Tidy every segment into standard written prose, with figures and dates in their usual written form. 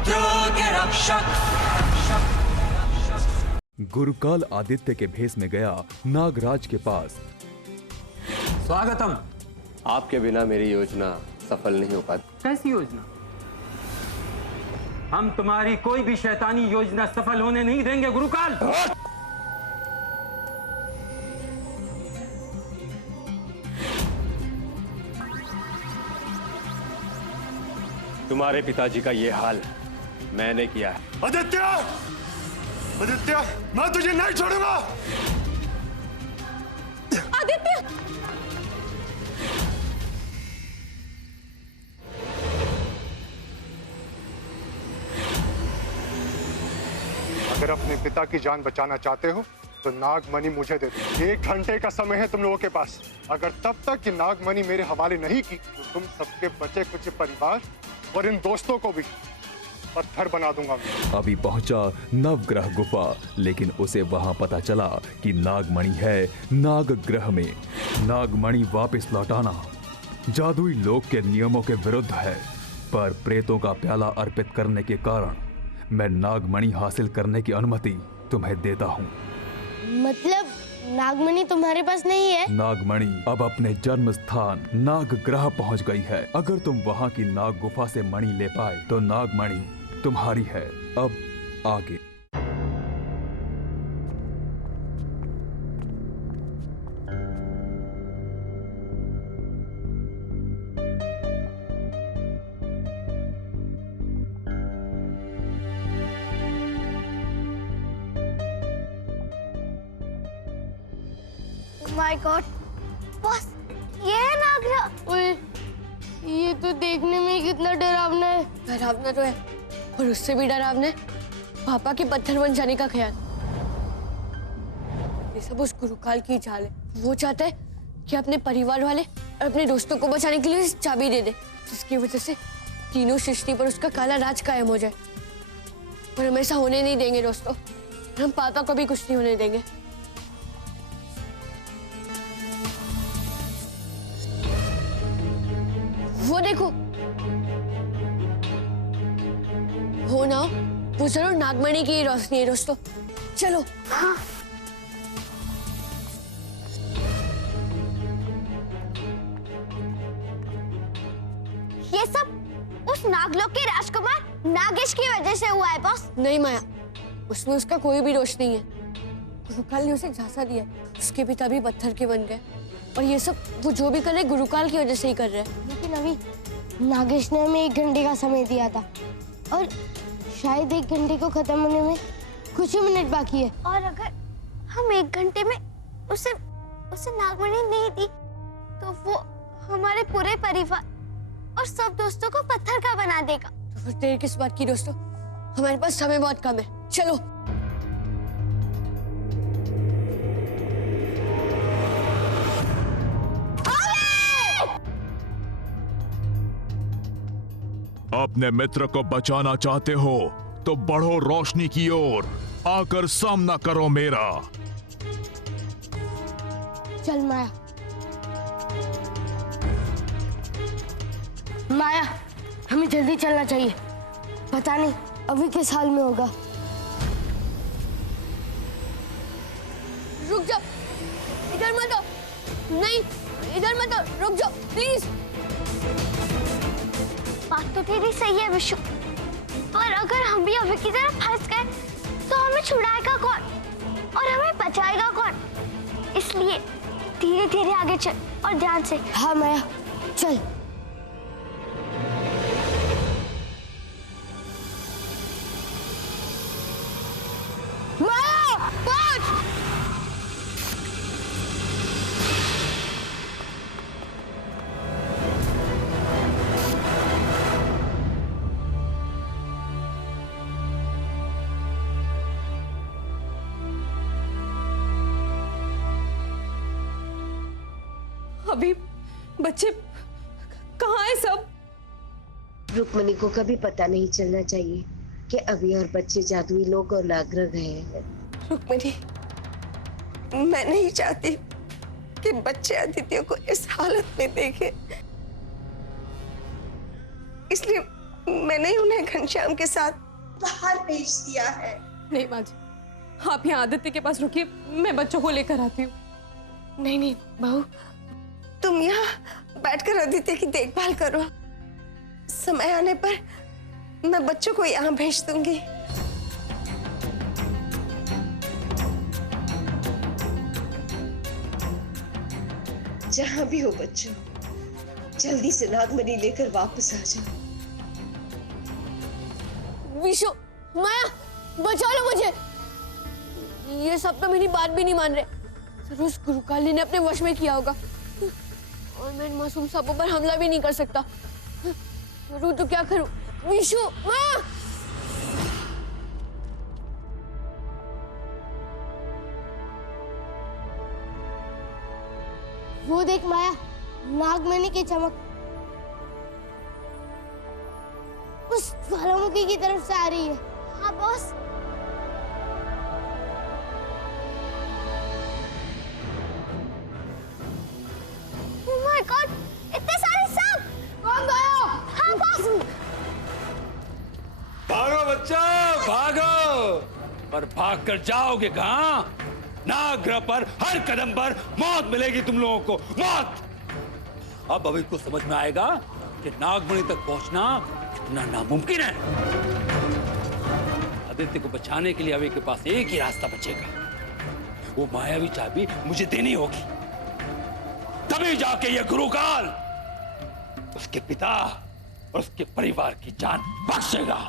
पुत्रों के रक्षक। गुरुकाल आदित्य के भेष में गया नागराज के पास। स्वागतम। आपके बिना मेरी योजना सफल नहीं हो पाती। कैसी योजना? हम तुम्हारी कोई भी शैतानी योजना सफल होने नहीं देंगे गुरुकाल। तुम्हारे पिताजी का ये हाल मैंने किया है। आदित्य, आदित्य, मैं तुझे नहीं छोड़ूंगा। आदित्य, अगर अपने पिता की जान बचाना चाहते हो तो नागमणि मुझे दे दो। 1 घंटे का समय है तुम लोगों के पास। अगर तब तक ये नागमणि मेरे हवाले नहीं की तो तुम सबके बचे कुछ परिवार और इन दोस्तों को भी पत्थर बना दूंगा। अभी पहुंचा नवग्रह गुफा, लेकिन उसे वहां पता चला कि नागमणि है नागग्रह में। नागमणि वापस लौटाना जादुई लोक के नियमों के विरुद्ध है, पर प्रेतों का प्याला अर्पित करने के कारण मैं नागमणि हासिल करने की अनुमति तुम्हें देता हूँ। मतलब नागमणि तुम्हारे पास नहीं है? नागमणि अब अपने जन्म स्थान नागग्रह पहुंच गई है। अगर तुम वहां की नाग गुफा से मणि ले पाए तो नागमणि तुम्हारी है। अब आगे। माय गॉड बॉस, ये है नागराज। ओए, ये तो देखने में ही कितना डरावना है। डरावना तो है, और उससे भी डरावना है पापा के पत्थर बन जाने का ख्याल। ये सब उस गुरुकाल की चाल है। वो चाहता है कि अपने परिवार वाले और अपने दोस्तों को बचाने के लिए चाबी दे दे, जिसकी वजह से तीनों सृष्टि पर उसका काला राज कायम हो जाए। और हम ऐसा होने नहीं देंगे दोस्तों, हम पापा को भी कुछ नहीं होने देंगे। वो देखो, हो ना, वो जरूर नागमणि की रोशनी है दोस्तों। चलो। हाँ। ये सब उस नागलोक के राजकुमार नागेश की वजह से हुआ है बॉस। नहीं माया, उसमें उसका कोई भी दोष नहीं है। गुरुकाल ने उसे झांसा दिया, उसके पिता भी पत्थर के बन गए, और ये सब वो जो भी कर रहे गुरुकाल की वजह से ही कर रहे हैं। लेकिन अभी नागेश ने हमें 1 घंटे का समय दिया था, और शायद 1 घंटे को खत्म होने में कुछ ही मिनट बाकी है। और अगर हम 1 घंटे में उसे नागमणि नहीं दी तो वो हमारे पूरे परिवार और सब दोस्तों को पत्थर का बना देगा। तो फिर देर किस बात की दोस्तों, हमारे पास समय बहुत कम है। चलो। अपने मित्र को बचाना चाहते हो तो बढ़ो रोशनी की ओर, आकर सामना करो मेरा। चल माया। माया, हमें जल्दी चलना चाहिए, पता नहीं अभी किस हाल में होगा। रुक जाओ, इधर मत आओ। नहीं, इधर मत आओ, रुक जाओ प्लीज। बात तो तेरी सही है विशु, पर अगर हम भी अभी की तरह फंस गए तो हमें छुड़ाएगा कौन और हमें बचाएगा कौन? इसलिए धीरे धीरे आगे चल और ध्यान से। हाँ माया, चल। माया, पहुंच। अभी बच्चे कहाँ हैं सब? रुक्मणी को कभी पता नहीं चलना चाहिए कि अभी और बच्चे जादुई लोक और नागग्रह गए हैं। रुक्मणी, मैं नहीं चाहती कि बच्चे आदित्य को इस हालत में देखें, इसलिए मैंने उन्हें घनश्याम के साथ बाहर भेज दिया है। नहीं माँ जी, आप यहाँ आदित्य के पास रुकिए, मैं बच्चों को लेकर आती हूँ। नहीं नहीं बहू, तुम यहाँ बैठकर आदित्य की देखभाल करो। समय आने पर मैं बच्चों को यहाँ भेज दूंगी। जहां भी हो बच्चों, जल्दी से नागमणि लेकर वापस आ जाओ। विशु, माया, बचा लो मुझे। ये सब तो मेरी बात भी नहीं मान रहे। जरूर उस गुरुकाली ने अपने वश में किया होगा, और मैं इन मासूम सांपों पर हमला भी नहीं कर सकता। करूं तो क्या करूं? विशु, माया। वो देख माया, नागमणि की चमक उस ज्वालामुखी की तरफ से आ रही है। हाँ बॉस। Oh my God, इतने सारे सांप! कौन गया? हाँ बॉस। भागो बच्चों, भागो! पर भाग कर जाओगे कहाँ? नागग्रह पर हर कदम पर मौत मिलेगी तुम लोगों को, मौत! अब अभी को समझ में आएगा कि नागमणि तक पहुंचना कितना नामुमकिन है। आदित्य को बचाने के लिए अभी के पास एक ही रास्ता बचेगा, वो मायावी चाबी मुझे देनी होगी, तभी जाके ये गुरुकाल उसके पिता और उसके परिवार की जान बख्शेगा।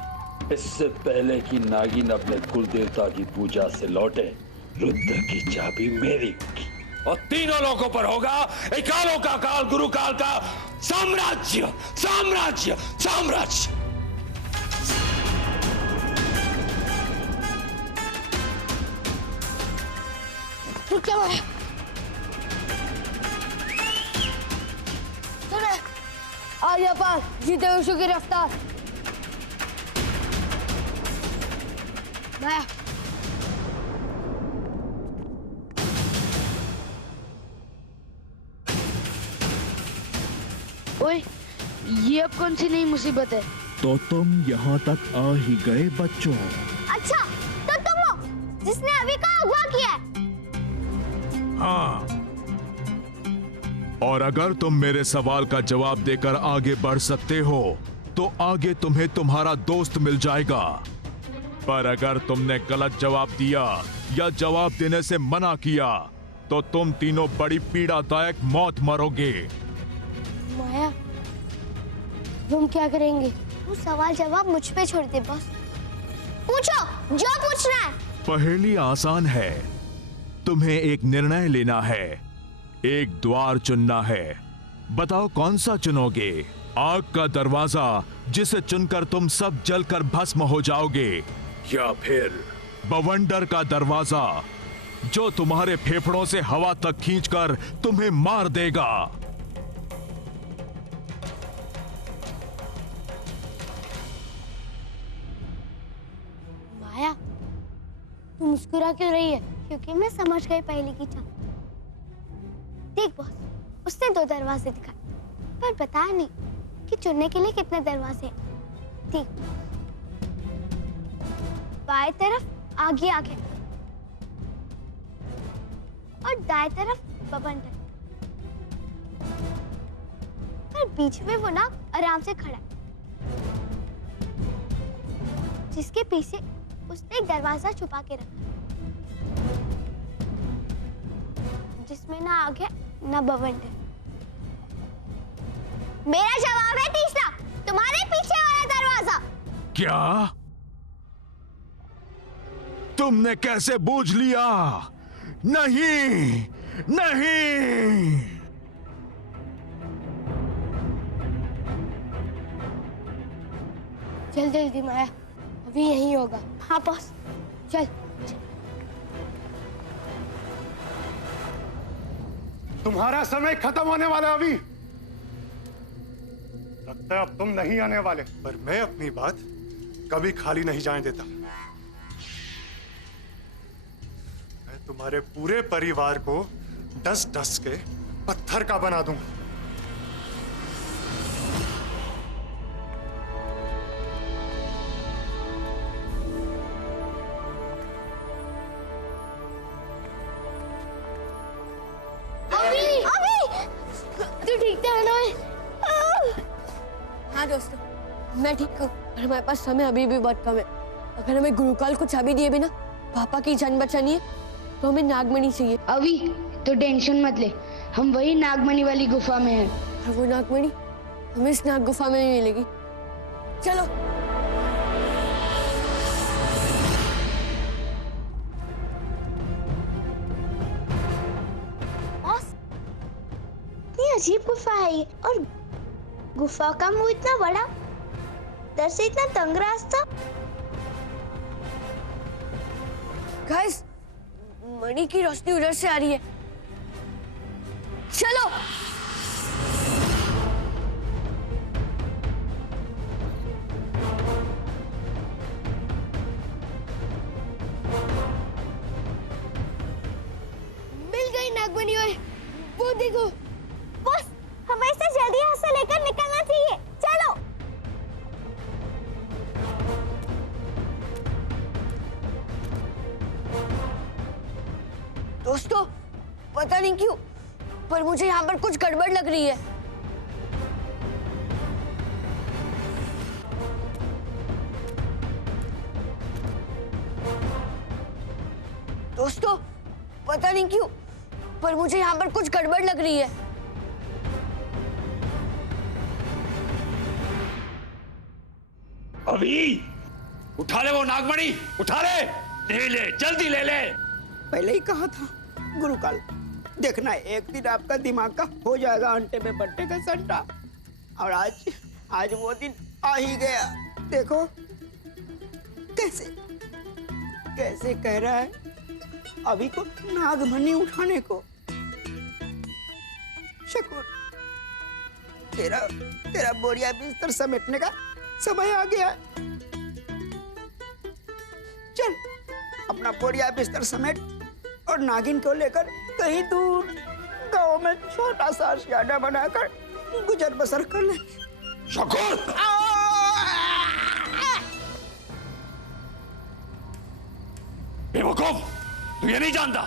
इससे पहले कि नागिन अपने कुल देवता की पूजा से लौटे, रुद्र की चाबी मेरी होगी, और तीनों लोगों पर होगा कालों का काल, गुरुकाल का साम्राज्य, साम्राज्य, साम्राज्य। रुक क्या माया? सुने, आर्या पार जीते विशु की रफ्तार। माया, ओए, ये अब कौन सी नई मुसीबत है? तो तुम यहाँ तक आ ही गए बच्चों। अच्छा, तो तुम हो जिसने अभी का अगवा किया है। हाँ, और अगर तुम मेरे सवाल का जवाब देकर आगे बढ़ सकते हो तो आगे तुम्हें तुम्हारा दोस्त मिल जाएगा, पर अगर तुमने गलत जवाब दिया या जवाब देने से मना किया तो तुम तीनों बड़ी पीड़ादायक मौत मरोगे। माया, तुम क्या करेंगे? वो सवाल जवाब मुझ पे छोड़ दे बॉस। पूछो जो पूछना है। पहेली आसान है, तुम्हें एक निर्णय लेना है, एक द्वार चुनना है। बताओ कौन सा चुनोगे? आग का दरवाजा जिसे चुनकर तुम सब जलकर भस्म हो जाओगे, या फिर बवंडर का दरवाजा जो तुम्हारे फेफड़ों से हवा तक खींचकर तुम्हें मार देगा। माया, तू मुस्कुरा क्यों रही है? क्योंकि मैं समझ गई पहले की चाल। देख बॉस, उसने 2 दरवाजे दिखाए, पर बताया नहीं कि चुनने के लिए कितने दरवाजे हैं। देख, बाएं तरफ आगे आगे और दाएं तरफ बवंडर, पर बीच में वो नाग आराम से खड़ा है, जिसके पीछे उसने एक दरवाजा छुपा के रखा, जिसमें ना आग है ना बवंडर। मेरा जवाब है तीसरा, तुम्हारे पीछे वाला दरवाजा। क्या? तुमने कैसे बूझ लिया? नहीं, नहीं। चल जल्दी माया, अभी यही होगा। हाँ बॉस, चल। तुम्हारा समय खत्म होने वाला है अभी। लगता है अब तुम नहीं आने वाले, पर मैं अपनी बात कभी खाली नहीं जाने देता। मैं तुम्हारे पूरे परिवार को डस के पत्थर का बना दूंगा। हाँ दोस्तों, मैं ठीक हूँ। पर हमारे पास समय अभी भी बहुत कम है। अगर हमें गुरुकाल को चाबी दिए बिना पापा की जान बचानी है तो हमें नागमणि चाहिए। अभी तो टेंशन मत ले, हम वही नागमणि वाली गुफा में हैं। और वो नागमणि हमें इस नाग गुफा में ही मिलेगी। चलो। इतनी अजीब गुफा है ये, और गुफा का मुंह इतना बड़ा, दर से इतना तंग रास्ता। गाइस, मणि की रोशनी उधर से आ रही है। चलो। मिल गई नागमणि। और वो देखो बॉस, हमें इसे जल्दी यहाँ से लेकर निकलना चाहिए। चलो। दोस्तों, पता नहीं क्यों पर मुझे यहाँ पर कुछ गड़बड़ लग रही है। दोस्तों, पता नहीं क्यों पर मुझे यहाँ पर कुछ गड़बड़ लग रही है। अभी उठा ले वो नागमणि, उठा ले, ले ले, जल्दी ले ले। पहले ही कहा था गुरुकाल, देखना एक दिन आपका दिमाग का हो जाएगा अंटे में बट्टे का संटा। और आज वो दिन आ ही गया। देखो कैसे कैसे कह रहा है अभी को नागमणि उठाने को। शकूर, तेरा बोरिया बिस्तर समेटने का समय आ गया। चल अपना बोरिया बिस्तर समेट और नागिन को लेकर कहीं दूर गांव में छोटा सा आशियाना बनाकर गुजर बसर कर ले। शकूर, बेवकूफ, तू ये नहीं जानता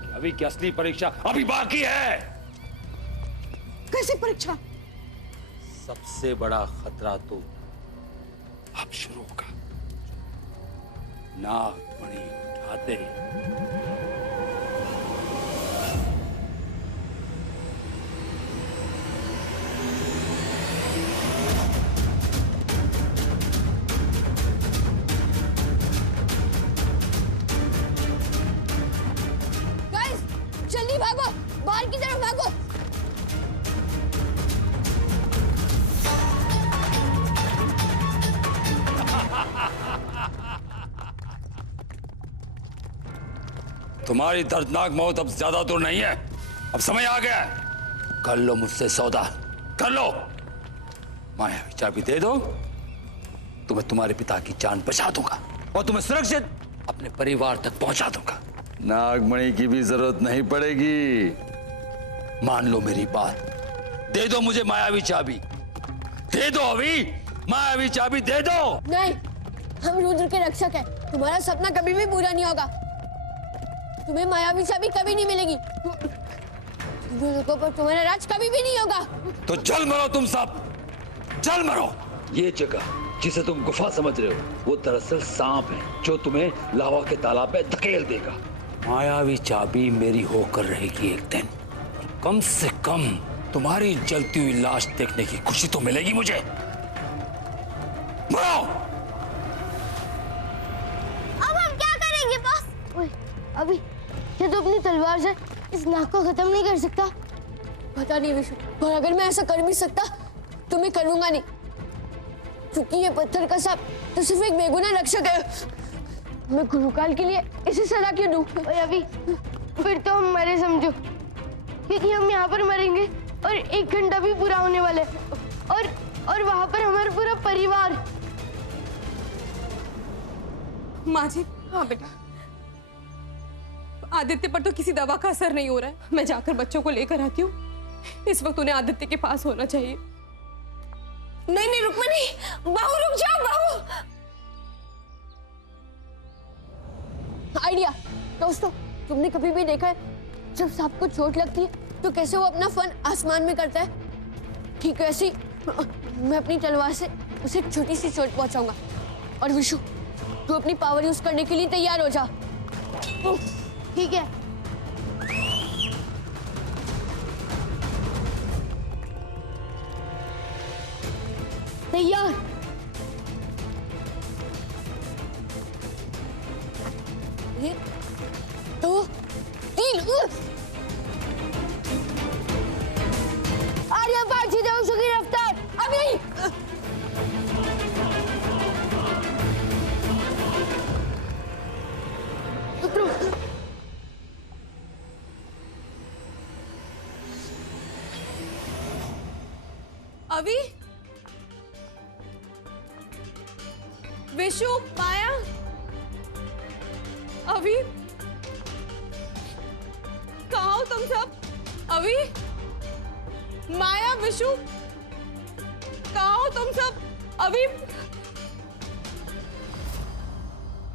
कि अभी की असली परीक्षा अभी बाकी है। कैसी परीक्षा? सबसे बड़ा खतरा तो अब शुरू होगा। नागमणि उठाते गाइस, जल्दी भागो, बाहर की तरफ भागो। तुम्हारी दर्दनाक मौत अब ज्यादा दूर नहीं है। अब समय आ गया है। कर लो मुझसे सौदा, कर लो। मायावी चाबी दे दो तो मैं तुम्हारे पिता की जान बचा दूंगा और तुम्हें सुरक्षित अपने परिवार तक पहुंचा दूंगा। नागमणि की भी जरूरत नहीं पड़ेगी। मान लो मेरी बात, दे दो मुझे मायावी चाबी, दे दो अभी, मायावी चाबी दे दो। नहीं, हम रुद्र के रक्षक हैं। तुम्हारा सपना कभी भी पूरा नहीं होगा। तुम्हें मायावी चाबी कभी नहीं मिलेगी। पर तुम्हारा राज कभी भी नहीं होगा। तो जल मरो तुम सब, जल मरो। ये जगह जिसे तुम गुफा समझ रहे हो वो दरअसल सांप है जो तुम्हें लावा के तालाब में धकेल देगा। मायावी चाबी मेरी होकर रहेगी एक दिन। कम से कम तुम्हारी जलती हुई लाश देखने की खुशी तो मिलेगी मुझे। मरो। अब हम क्या करेंगे बॉस? अभी क्या तो अपनी तलवार से इस नाग को खत्म नहीं कर सकता? पता नहीं विष्णु, पर अगर मैं ऐसा कर भी सकता तो मैं करूंगा नहीं, क्योंकि ये पत्थर का सांप तो सिर्फ एक बेगुनाह रक्षक है। मैं गुरुकाल के लिए इसे सजा क्यों दूं? अभी फिर तो हम मरे समझो, क्योंकि हम यहाँ पर मरेंगे और 1 घंटा भी पूरा होने वाला है और वहां पर हमारा पूरा परिवार। माँ जी, हाँ बेटा, आदित्य पर तो किसी दवा का असर नहीं हो रहा है। मैं जाकर बच्चों को लेकर आती हूँ। इस वक्त उन्हें आदित्य के पास होना चाहिए। नहीं नहीं रुक्मिणी, बहू रुक जाओ बहू। आइडिया। दोस्तों, तुमने कभी भी देखा है जब सांप को चोट लगती है तो कैसे वो अपना फन आसमान में करता है? ठीक वैसे ही मैं अपनी तलवार से उसे एक छोटी सी चोट पहुंचाऊंगा। और विशु, तू अपनी पावर यूज करने के लिए तैयार हो जा। ठीक है। तैयार। एक, दो, तीन। आर्या पार सीधे विशु की रफ्तार अभी। उतरो। अभी विशु, माया, अभी कहाँ हो तुम सब? अभी, माया, विशु, कहाँ हो तुम सब? अभी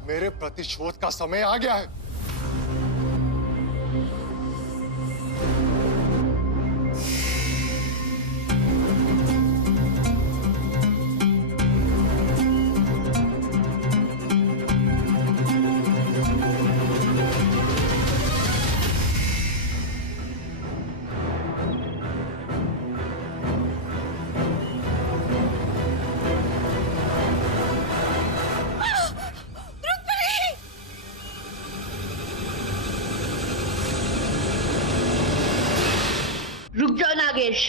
मेरे प्रतिशोध का समय आ गया है। रुक जाओ नागेश।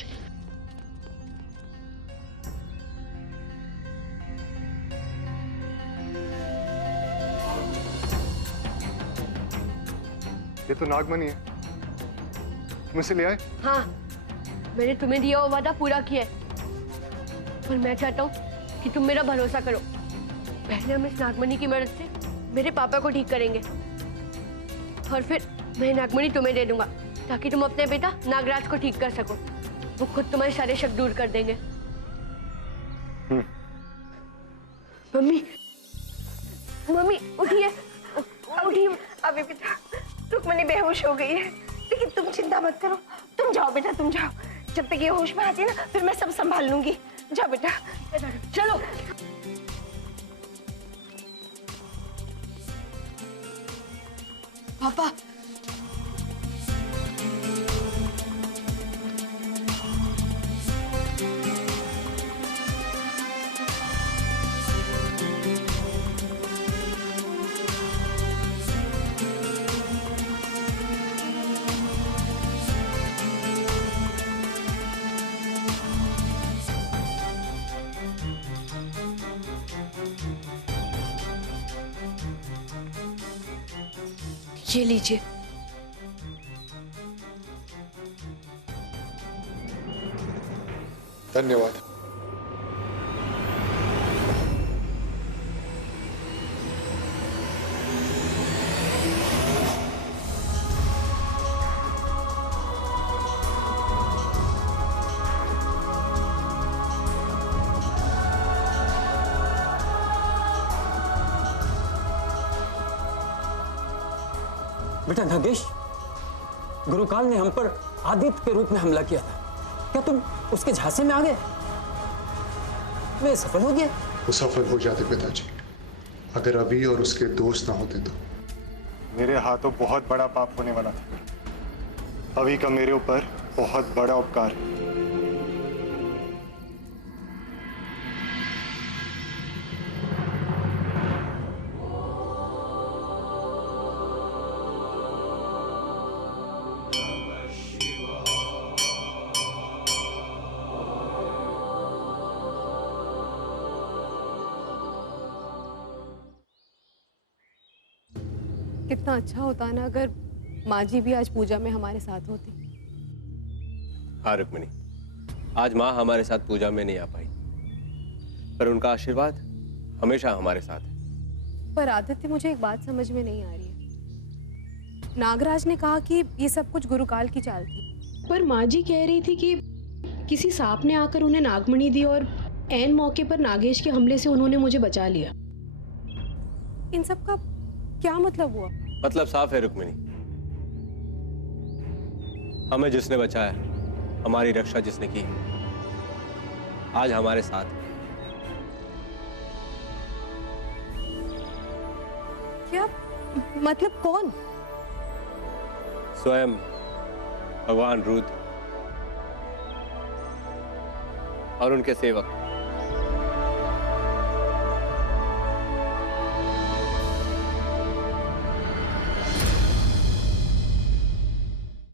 ये तो नागमणि है, तुम इसे ले आए? हाँ, मैंने तुम्हें दिया हुआ वादा पूरा किया है। और मैं चाहता हूँ कि तुम मेरा भरोसा करो। पहले हम इस नागमणि की मदद से मेरे पापा को ठीक करेंगे, और फिर मैं नागमणि तुम्हें दे दूंगा ताकि तुम अपने बेटा नागराज को ठीक कर सको। वो खुद तुम्हारे सारे शक दूर कर देंगे। मम्मी, मम्मी उठिए, उठिए। अभी बेटा रुक्मणी बेहोश हो गई है, लेकिन तुम चिंता मत करो। तुम जाओ बेटा, तुम जाओ। जब तक ये होश में आती है ना, फिर मैं सब संभाल लूंगी। जाओ बेटा, चलो। पापा, ये लीजिए। धन्यवाद। बेटा नागेश, गुरुकाल ने हम पर आदित्य के रूप में हमला किया था। क्या तुम उसके झांसे में आ गए? वे सफल हो गया? वो सफल हो जाते पिताजी, अगर अभी और उसके दोस्त ना होते तो। मेरे हाथों बहुत बड़ा पाप होने वाला था। अभी का मेरे ऊपर बहुत बड़ा उपकार है। कितना अच्छा होता ना अगर माँ जी भी आज पूजा में हमारे साथ होती। हाँ रुक्मिणी, आज माँ हमारे साथ पूजा में नहीं आ पाई, पर उनका आशीर्वाद हमेशा हमारे साथ है। पर आदित्य, मुझे एक बात समझ में नहीं आ रही है। नागराज ने कहा कि ये सब कुछ गुरुकाल की चाल थी, पर माँ जी कह रही थी कि किसी सांप ने आकर उन्हें नागमणि दी और ऐन मौके पर नागेश के हमले से उन्होंने मुझे बचा लिया। इन सब का क्या मतलब हुआ? मतलब साफ है रुक्मिणी, हमें जिसने बचाया, हमारी रक्षा जिसने की, आज हमारे साथ है। क्या मतलब कौन? स्वयं भगवान रुद्र और उनके सेवक।